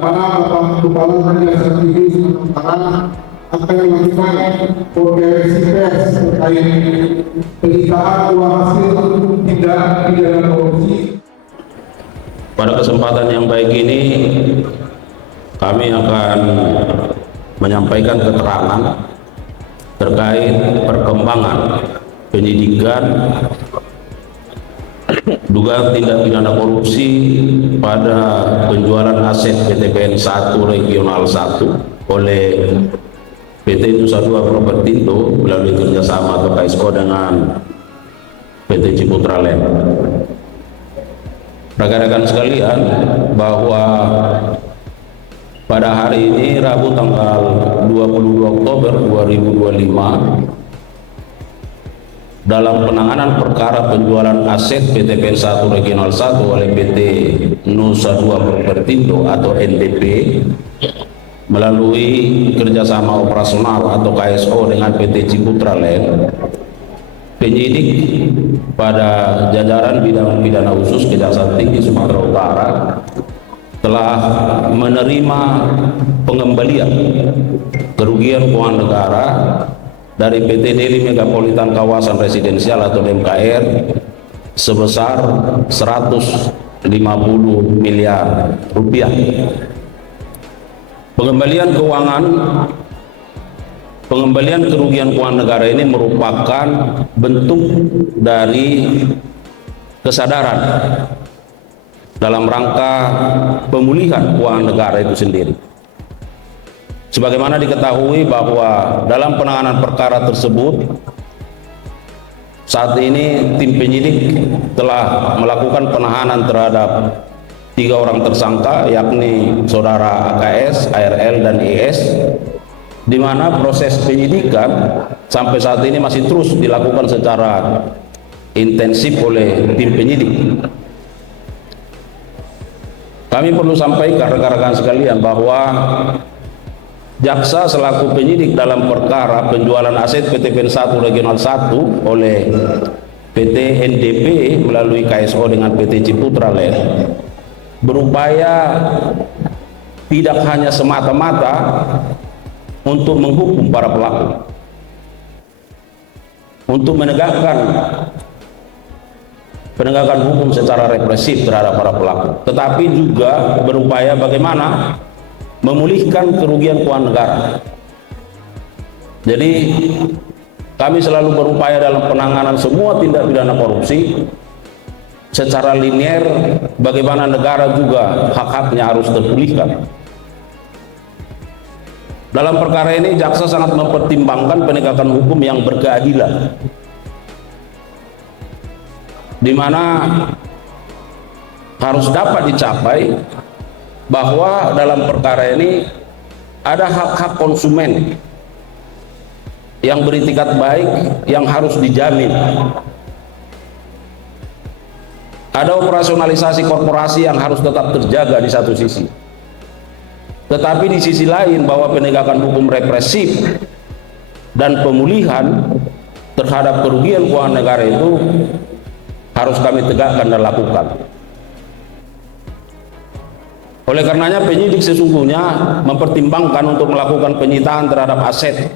mana Bapak Kepala Kerja Strategis Pemerintahan akan melakukan konferensi pers terkait penyitaan uang hasil tindak pidana korupsi. Pada kesempatan yang baik ini kami akan menyampaikan keterangan terkait perkembangan penyidikan dugaan tindak pidana korupsi pada penjualan aset PTPN 1 Regional 1 oleh PT Nusa Dua Propertindo melalui kerjasama atau KSO dengan PT Ciputra Land. Rekan-rekan sekalian, bahwa pada hari ini Rabu tanggal 22 Oktober 2025 dalam penanganan perkara penjualan aset PTPN 1 Regional 1 oleh PT Nusa Dua Propertindo atau NDP melalui kerjasama operasional atau KSO dengan PT Ciputra Land, penyidik pada jajaran bidang pidana khusus Kejaksaan Tinggi Sumatera Utara telah menerima pengembalian kerugian keuangan negara dari PT Delhi Megapolitan Kawasan Residensial atau DMKR sebesar 150 miliar rupiah. Pengembalian kerugian keuangan negara ini merupakan bentuk dari kesadaran dalam rangka pemulihan keuangan negara itu sendiri. Sebagaimana diketahui bahwa dalam penanganan perkara tersebut saat ini tim penyidik telah melakukan penahanan terhadap 3 orang tersangka, yakni saudara AKS, ARL, dan IS, di mana proses penyidikan sampai saat ini masih terus dilakukan secara intensif oleh tim penyidik. Kami perlu sampaikan rekan-rekan sekalian bahwa jaksa selaku penyidik dalam perkara penjualan aset PTPN 1 Regional 1 oleh PT NDP melalui KSO dengan PT Ciputra Land berupaya tidak hanya semata-mata untuk menghukum para pelaku, untuk menegakkan penegakan hukum secara represif terhadap para pelaku, tetapi juga berupaya bagaimana memulihkan kerugian keuangan negara. Jadi kami selalu berupaya dalam penanganan semua tindak pidana korupsi secara linier, bagaimana negara juga hak-haknya harus terpulihkan. Dalam perkara ini jaksa sangat mempertimbangkan penegakan hukum yang berkeadilan, di mana harus dapat dicapai bahwa dalam perkara ini ada hak-hak konsumen yang beritikat baik yang harus dijamin. Ada operasionalisasi korporasi yang harus tetap terjaga di satu sisi, tetapi di sisi lain bahwa penegakan hukum represif dan pemulihan terhadap kerugian keuangan negara itu harus kami tegakkan dan lakukan. Oleh karenanya penyidik sesungguhnya mempertimbangkan untuk melakukan penyitaan terhadap aset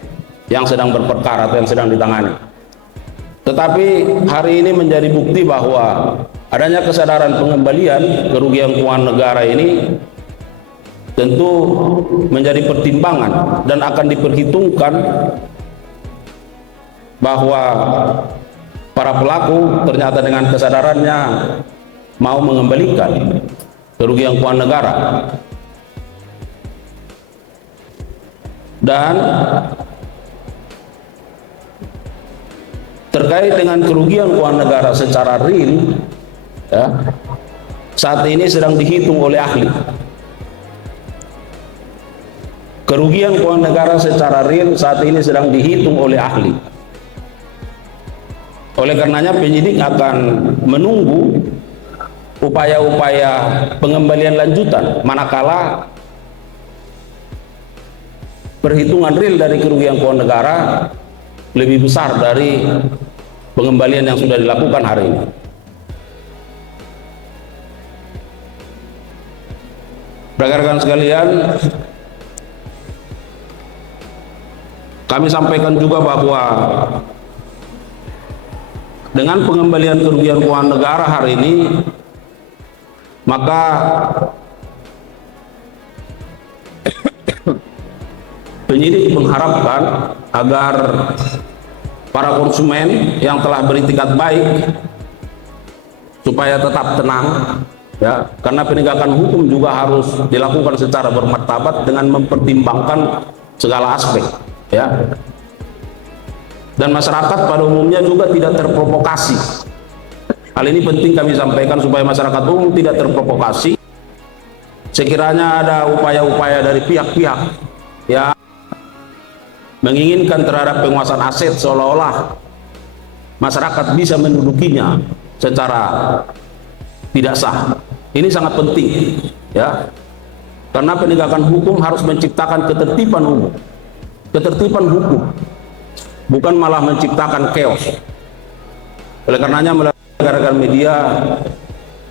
yang sedang berperkara atau yang sedang ditangani. Tetapi hari ini menjadi bukti bahwa adanya kesadaran pengembalian kerugian keuangan negara ini tentu menjadi pertimbangan dan akan diperhitungkan bahwa para pelaku ternyata dengan kesadarannya mau mengembalikan kerugian keuangan negara. Dan terkait dengan kerugian keuangan negara secara real, ya, saat ini sedang dihitung oleh ahli. Kerugian keuangan negara secara real saat ini sedang dihitung oleh ahli. Oleh karenanya penyidik akan menunggu upaya-upaya pengembalian lanjutan manakala perhitungan real dari kerugian keuangan negara lebih besar dari pengembalian yang sudah dilakukan hari ini. Rekan-rekan sekalian, kami sampaikan juga bahwa dengan pengembalian kerugian keuangan negara hari ini, maka penyidik mengharapkan agar para konsumen yang telah beritikat baik supaya tetap tenang, ya, karena penegakan hukum juga harus dilakukan secara bermartabat dengan mempertimbangkan segala aspek, ya. Dan masyarakat pada umumnya juga tidak terprovokasi. Hal ini penting kami sampaikan supaya masyarakat umum tidak terprovokasi. Sekiranya ada upaya-upaya dari pihak-pihak yang menginginkan terhadap penguasaan aset seolah-olah masyarakat bisa mendudukinya secara tidak sah. Ini sangat penting, ya, karena penegakan hukum harus menciptakan ketertiban umum, ketertiban hukum, bukan malah menciptakan chaos. Oleh karenanya melalui rekan-rekan media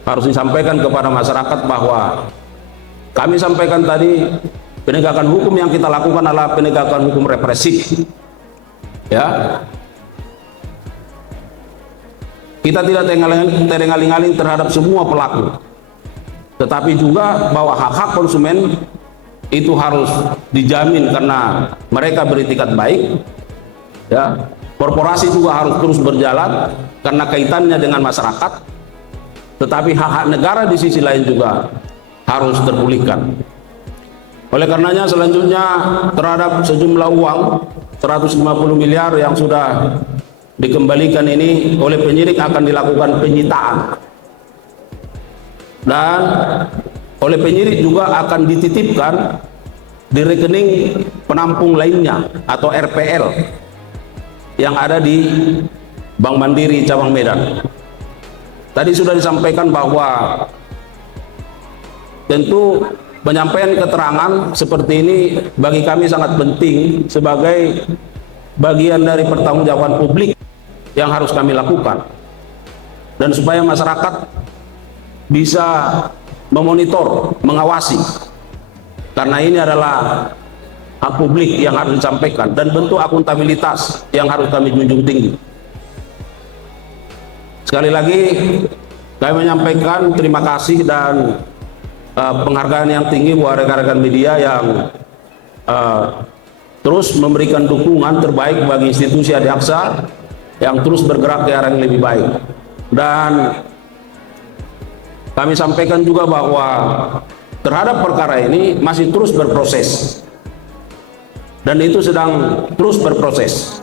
harus disampaikan kepada masyarakat bahwa kami sampaikan tadi, penegakan hukum yang kita lakukan adalah penegakan hukum represif, ya. Kita tidak teringal-ingaling terhadap semua pelaku, tetapi juga bahwa hak-hak konsumen itu harus dijamin karena mereka beritikat baik, ya. Korporasi juga harus terus berjalan karena kaitannya dengan masyarakat, tetapi hak-hak negara di sisi lain juga harus terpulihkan. Oleh karenanya selanjutnya terhadap sejumlah uang 150 miliar yang sudah dikembalikan ini oleh penyidik akan dilakukan penyitaan, dan oleh penyidik juga akan dititipkan di rekening penampung lainnya atau RPL yang ada di Bank Mandiri cabang Medan. Tadi sudah disampaikan bahwa tentu penyampaian keterangan seperti ini bagi kami sangat penting sebagai bagian dari pertanggungjawaban publik yang harus kami lakukan, dan supaya masyarakat bisa memonitor, mengawasi, karena ini adalah hak publik yang harus disampaikan dan bentuk akuntabilitas yang harus kami junjung tinggi. Sekali lagi kami menyampaikan terima kasih dan penghargaan yang tinggi buat rekan-rekan media yang terus memberikan dukungan terbaik bagi institusi Adiaksa yang terus bergerak ke arah yang lebih baik. Dan kami sampaikan juga bahwa terhadap perkara ini masih terus berproses, dan itu sedang terus berproses.